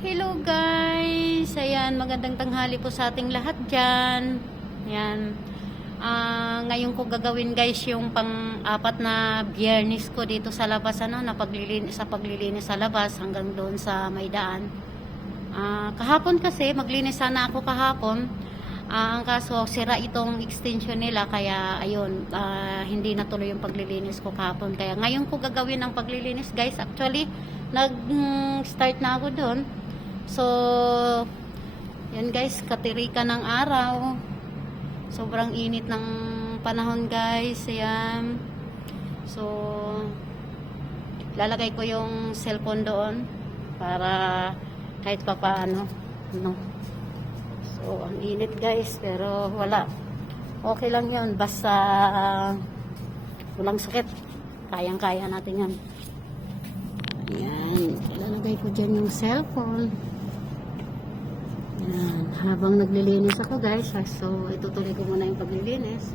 Hello guys! Ayan, magandang tanghali po sa ating lahat dyan. Ayan. Ngayon ko gagawin guys yung pang-apat na biyernes ko dito sa labas, na paglilinis sa labas hanggang doon sa may daan. Kahapon kasi, maglinis sana ako kahapon. Ang kaso, sira itong extension nila, kaya ayun, hindi natuloy yung paglilinis ko kahapon. Kaya ngayon ko gagawin ang paglilinis guys. Actually, nag-start na ako doon. So, yan guys, katirika ng araw. Sobrang init ng panahon guys. Ayan. So, lalagay ko yung cellphone doon para kahit pa paano. No? So, ang init guys, pero wala. Okay lang yun. Basta walang sakit. Kayang-kaya natin yan. Ayan. Ilalagay ko dyan yung cellphone. Ayan. Habang naglilinis ako guys, so itutuloy ko muna yung paglilinis.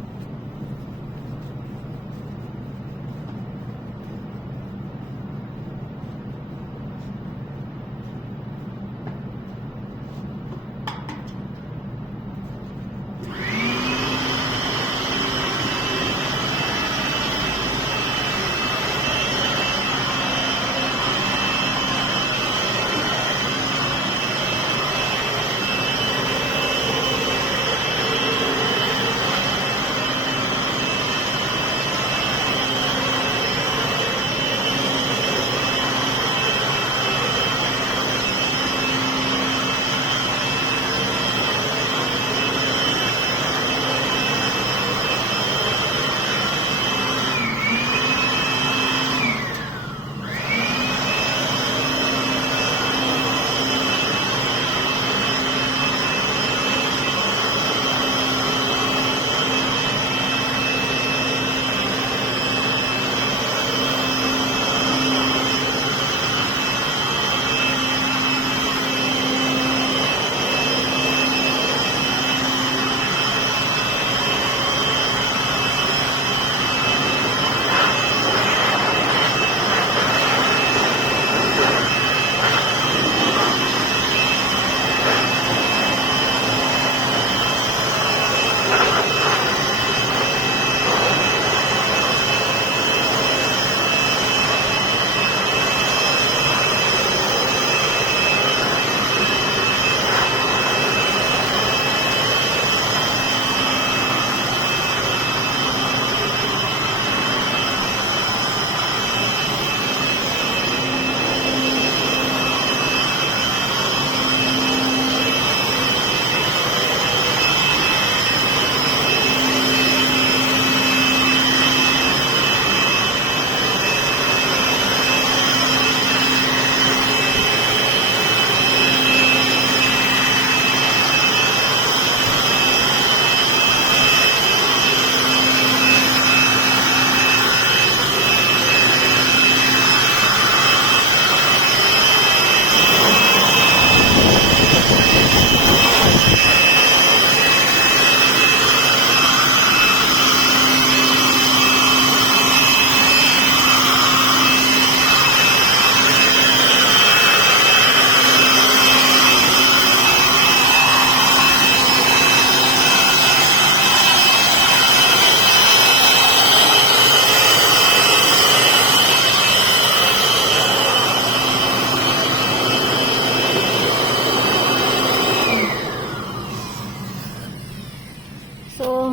So,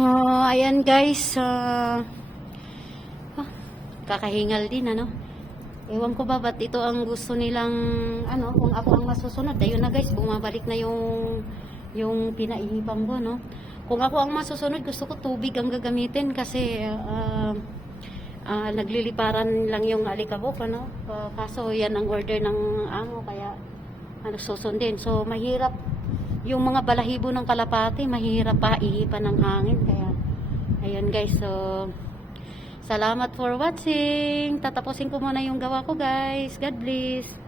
ayan guys, kakahingal din, ewan ko ba ba't ito ang gusto nilang, kung ako ang masusunod. Ayun na guys, bumabalik na yung pinaihipan ko, Kung ako ang masusunod, gusto ko tubig ang gagamitin kasi nagliliparan lang yung alikabok, kaso yan ang order ng amo, kaya susundin. So, mahirap yung mga balahibo ng kalapati, mahirap pa ihipan ng hangin. Kaya, ayun guys, so salamat for watching. Tatapusin ko muna yung gawa ko guys. God bless.